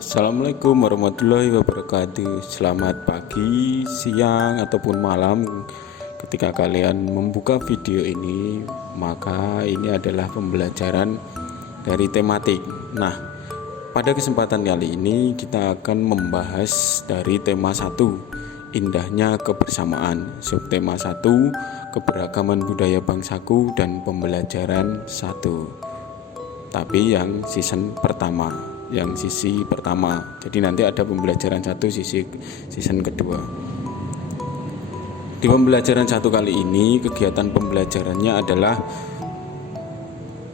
Assalamualaikum warahmatullahi wabarakatuh. Selamat pagi, siang, ataupun malam ketika kalian membuka video ini. Maka ini adalah pembelajaran dari tematik. Nah, pada kesempatan kali ini kita akan membahas dari tema 1, indahnya kebersamaan. Subtema 1, keberagaman budaya bangsaku, dan pembelajaran 1. Tapi yang sisi pertama. Jadi nanti ada pembelajaran 1 season kedua. Di pembelajaran 1 kali ini, kegiatan pembelajarannya adalah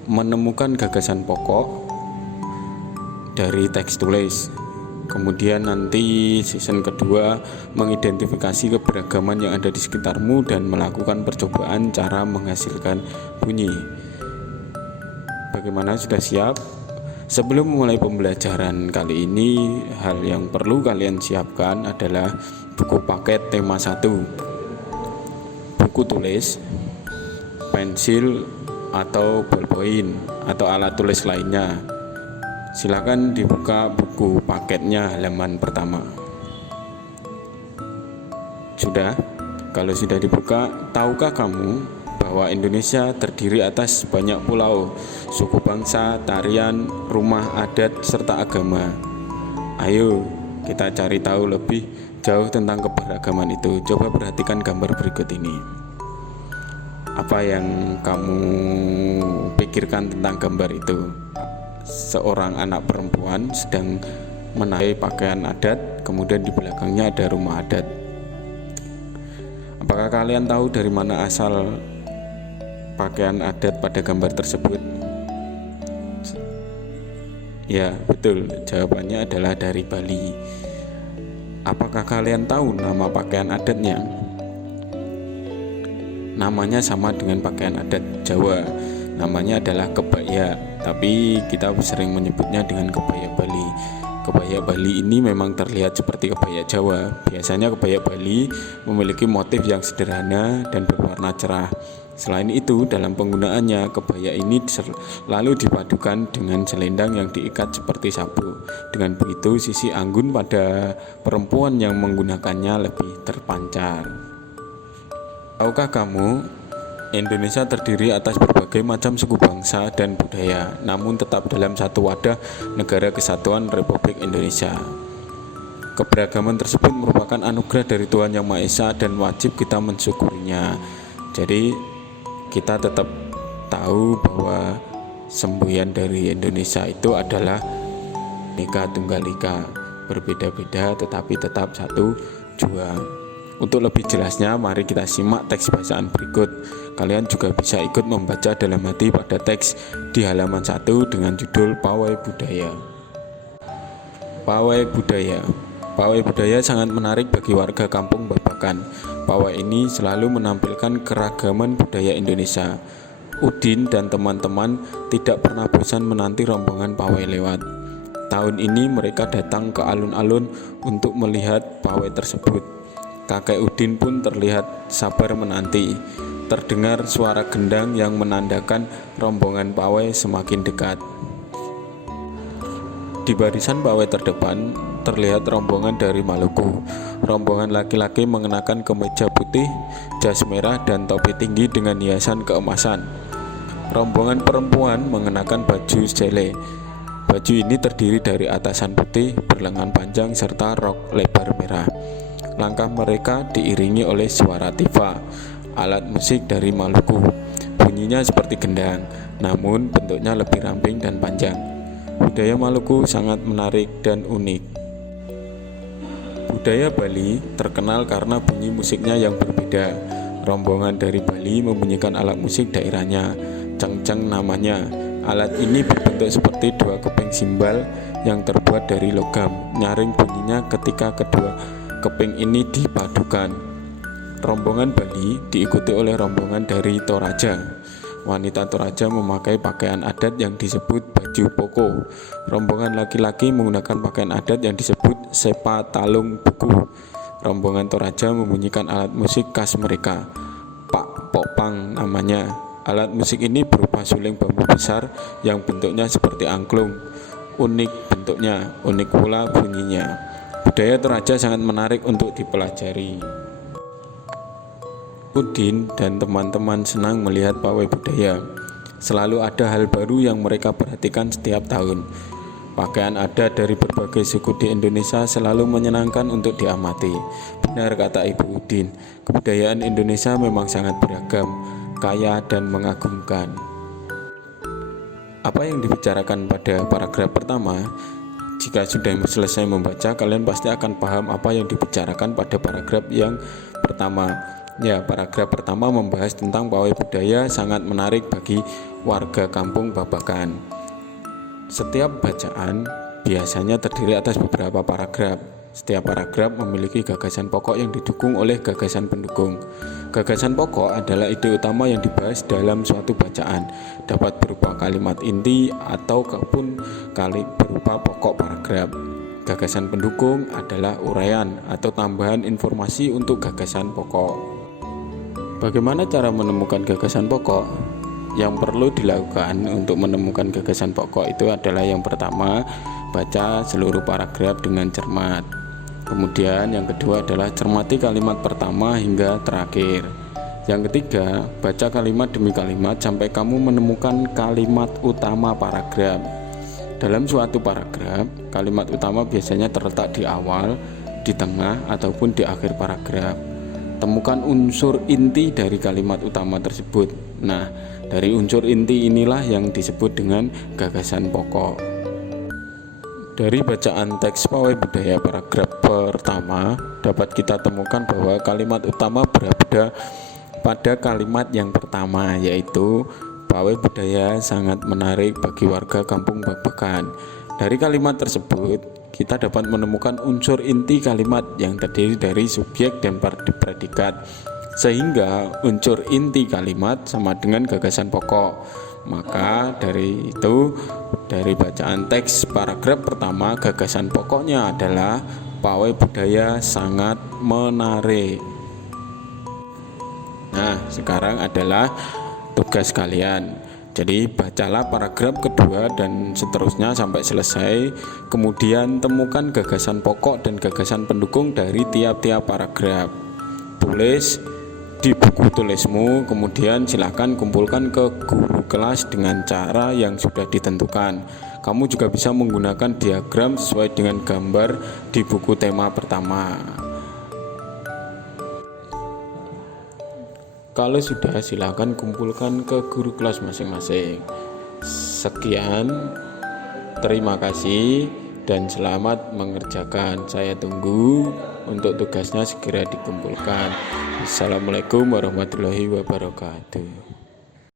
menemukan gagasan pokok dari teks tulis. Kemudian nanti season kedua mengidentifikasi keberagaman yang ada di sekitarmu dan melakukan percobaan cara menghasilkan bunyi. Bagaimana, sudah siap? Sebelum memulai pembelajaran kali ini, hal yang perlu kalian siapkan adalah buku paket tema 1, buku tulis, pensil atau ballpoint atau alat tulis lainnya. Silakan dibuka buku paketnya halaman pertama. Sudah? Kalau sudah dibuka, tahukah kamu bahwa Indonesia terdiri atas banyak pulau, suku bangsa, tarian, rumah adat, serta agama? Ayo kita cari tahu lebih jauh tentang keberagaman itu. Coba perhatikan gambar berikut ini. Apa yang kamu pikirkan tentang gambar itu? Seorang anak perempuan sedang menaiki pakaian adat, kemudian di belakangnya ada rumah adat. Apakah kalian tahu dari mana asal pakaian adat pada gambar tersebut? Ya, betul. Jawabannya adalah dari Bali. Apakah kalian tahu nama pakaian adatnya? Namanya sama dengan pakaian adat Jawa. Namanya adalah kebaya, tapi kita sering menyebutnya dengan kebaya Bali. Kebaya Bali ini memang terlihat seperti kebaya Jawa. Biasanya kebaya Bali memiliki motif yang sederhana dan berwarna cerah. Selain itu, dalam penggunaannya, kebaya ini lalu dipadukan dengan selendang yang diikat seperti sabuk. Dengan begitu, sisi anggun pada perempuan yang menggunakannya lebih terpancar. Tahukah kamu, Indonesia terdiri atas berbagai macam suku bangsa dan budaya, namun tetap dalam satu wadah Negara Kesatuan Republik Indonesia. Keberagaman tersebut merupakan anugerah dari Tuhan Yang Maha Esa dan wajib kita mensyukurinya. Jadi kita tetap tahu bahwa semboyan dari Indonesia itu adalah Bhinneka Tunggal Ika, berbeda-beda tetapi tetap satu jua. Untuk lebih jelasnya, mari kita simak teks bacaan berikut. Kalian juga bisa ikut membaca dalam hati pada teks di halaman 1 dengan judul Pawai Budaya. Pawai Budaya. Pawai budaya sangat menarik bagi warga kampung Babakan. Pawai ini selalu menampilkan keragaman budaya Indonesia. Udin dan teman-teman tidak pernah bosan menanti rombongan pawai lewat. Tahun ini mereka datang ke alun-alun untuk melihat pawai tersebut. Kakek Udin pun terlihat sabar menanti. Terdengar suara gendang yang menandakan rombongan pawai semakin dekat. Di barisan pawai terdepan terlihat rombongan dari Maluku. Rombongan laki-laki mengenakan kemeja putih, jas merah, dan topi tinggi dengan hiasan keemasan. Rombongan perempuan mengenakan baju sele. Baju ini terdiri dari atasan putih berlengan panjang serta rok lebar merah. Langkah mereka diiringi oleh suara tifa, alat musik dari Maluku. Bunyinya seperti gendang, namun bentuknya lebih ramping dan panjang. Budaya Maluku sangat menarik dan unik. Budaya Bali terkenal karena bunyi musiknya yang berbeda. Rombongan dari Bali membunyikan alat musik daerahnya, cengceng namanya. Alat ini berbentuk seperti dua keping simbal yang terbuat dari logam. Nyaring bunyinya ketika kedua keping ini dipadukan. Rombongan Bali diikuti oleh rombongan dari Toraja. Wanita Toraja memakai pakaian adat yang disebut baju poko. Rombongan laki-laki menggunakan pakaian adat yang disebut sepa talung buku. Rombongan Toraja membunyikan alat musik khas mereka, Pak Popang namanya. Alat musik ini berupa suling bambu besar yang bentuknya seperti angklung. Unik bentuknya, unik pula bunyinya. Budaya Toraja sangat menarik untuk dipelajari. Udin dan teman-teman senang melihat pawai budaya. Selalu ada hal baru yang mereka perhatikan setiap tahun. Pakaian adat dari berbagai suku di Indonesia selalu menyenangkan untuk diamati. Benar kata Ibu Udin, kebudayaan Indonesia memang sangat beragam, kaya dan mengagumkan. Apa yang dibicarakan pada paragraf pertama? Jika sudah selesai membaca, kalian pasti akan paham apa yang dibicarakan pada paragraf yang pertama. Ya, paragraf pertama membahas tentang pawai budaya sangat menarik bagi warga kampung Babakan. Setiap bacaan biasanya terdiri atas beberapa paragraf. Setiap paragraf memiliki gagasan pokok yang didukung oleh gagasan pendukung. Gagasan pokok adalah ide utama yang dibahas dalam suatu bacaan, dapat berupa kalimat inti ataupun berupa pokok paragraf. Gagasan pendukung adalah uraian atau tambahan informasi untuk gagasan pokok. Bagaimana cara menemukan gagasan pokok? Yang perlu dilakukan untuk menemukan gagasan pokok itu adalah yang pertama, baca seluruh paragraf dengan cermat. Kemudian yang kedua adalah cermati kalimat pertama hingga terakhir. Yang ketiga, baca kalimat demi kalimat sampai kamu menemukan kalimat utama paragraf. Dalam suatu paragraf, kalimat utama biasanya terletak di awal, di tengah, ataupun di akhir paragraf. Temukan unsur inti dari kalimat utama tersebut. Nah, dari unsur inti inilah yang disebut dengan gagasan pokok. Dari bacaan teks pawai budaya paragraf pertama dapat kita temukan bahwa kalimat utama berada pada kalimat yang pertama, yaitu pawai budaya sangat menarik bagi warga kampung Babakan. Dari kalimat tersebut kita dapat menemukan unsur inti kalimat yang terdiri dari subjek dan predikat, sehingga unsur inti kalimat sama dengan gagasan pokok. Maka dari itu, dari bacaan teks paragraf pertama, gagasan pokoknya adalah pawai budaya sangat menarik. Nah, sekarang adalah tugas kalian. Jadi bacalah paragraf kedua dan seterusnya sampai selesai. Kemudian temukan gagasan pokok dan gagasan pendukung dari tiap-tiap paragraf. Tulis di buku tulismu, kemudian silakan kumpulkan ke guru kelas dengan cara yang sudah ditentukan. Kamu juga bisa menggunakan diagram sesuai dengan gambar di buku tema pertama. Kalau sudah, silakan kumpulkan ke guru kelas masing-masing. Sekian, terima kasih dan selamat mengerjakan. Saya tunggu untuk tugasnya segera dikumpulkan. Assalamualaikum warahmatullahi wabarakatuh.